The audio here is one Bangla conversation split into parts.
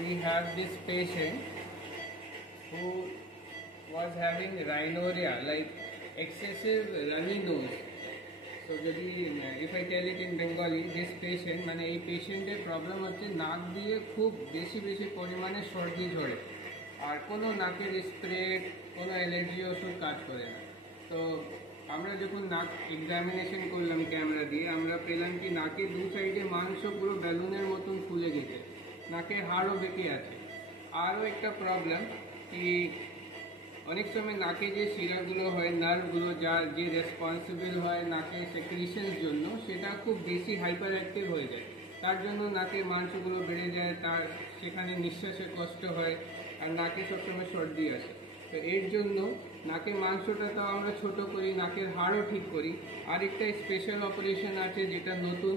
we have this patient who was having rhinorrhea, like excessive runny nose. So if I tell it in Bengali, this patient মানে এই পেশেন্টের প্রবলেম হচ্ছে নাক দিয়ে খুব বেশি পরিমাণে সর্দি ঝরে, আর কোনো নাকের স্প্রে কোনো অ্যালার্জি ওষুধ কাজ করে না। তো আমরা যখন নাক এক্সামিনেশন করলাম ক্যামেরা দিয়ে, আমরা পেলাম কি নাকে দু সাইডে মাংস পুরো বেলুনের মতন ফুলে গেছে, নাকে হাড়ও বেঁকে আছে। আরও একটা প্রবলেম কি অনেক সময় নাকে যে শিরাগুলো হয়, নার্ভগুলো যে রেসপন্সিবল হয় নাকের সেক্রিশনের জন্য, সেটা খুব বেশি হাইপার অ্যাক্টিভ হয়ে যায়। তার জন্য নাকের মাংসগুলো বেড়ে যায়, সেখানে নিঃশ্বাসে কষ্ট হয়, আর নাকে সবসময় সর্দি আসে। তো এর জন্য নাকের মাংসটা তো আমরা ছোট করি, নাকের হাড়ও ঠিক করি। আরেকটা স্পেশাল অপারেশন আছে যেটা নতুন,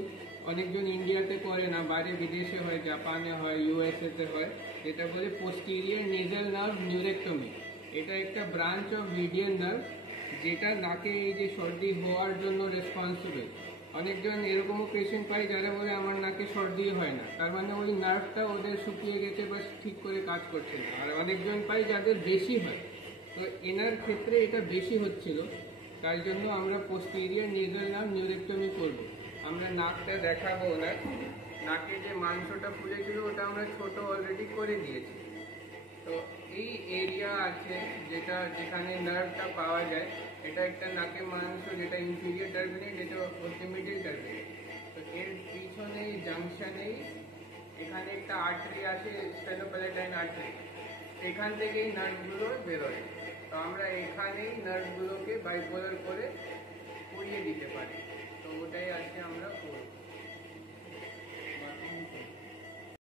অনেকজন ইন্ডিয়াতে করে না, বাইরে বিদেশে হয়, জাপানে হয়, ইউএসএতে হয়, যেটা বলে পোস্টেরিয়র নেজাল নার্ভ নিউরেক্টমি। এটা একটা ব্রাঞ্চ অফ মিডিয়ান নার্ভ, যেটা নাকে এই যে সর্দি হওয়ার জন্য রেসপন্সিবল। অনেকজন এরকমও পেশেন্ট পাই যারা বলে আমার নাকে সর্দি হয় না, তার মানে ওই নার্ভটা ওদের শুকিয়ে গেছে বা ঠিক করে কাজ করছে না। আর অনেকজন পাই যাদের বেশি হয়, তো এনার ক্ষেত্রে এটা বেশি হচ্ছিল, তাই জন্য আমরা পোস্টেরিয়র নেজাল নার্ভ নিউরেক্টমি করব। আমরা নাকটা দেখাবো, ওনার নাকে যে মাংসটা ফুলেছিল ওটা আমরা ছোট অলরেডি করে দিয়েছি। তো এই এরিয়া আছে যেখানে নার্ভটা পাওয়া যায়, এটা একটা নাকের মাংস যেটা ইনফিরিয়র টার্মিনেট, এটা হচ্ছে মিডল টার্মিনেট। তো এর পিছনে জাংশনেই এখানে একটা আর্টারি আছে, স্টেনোপ্যালেটাইন আর্টারি, এখান থেকেই নার্ভগুলো বেরোয়। তো আমরা এখানেই নার্ভগুলোকে বাইপোলার করে উড়িয়ে দিতে পারি। তো ওটাই আজকে আমরা করব।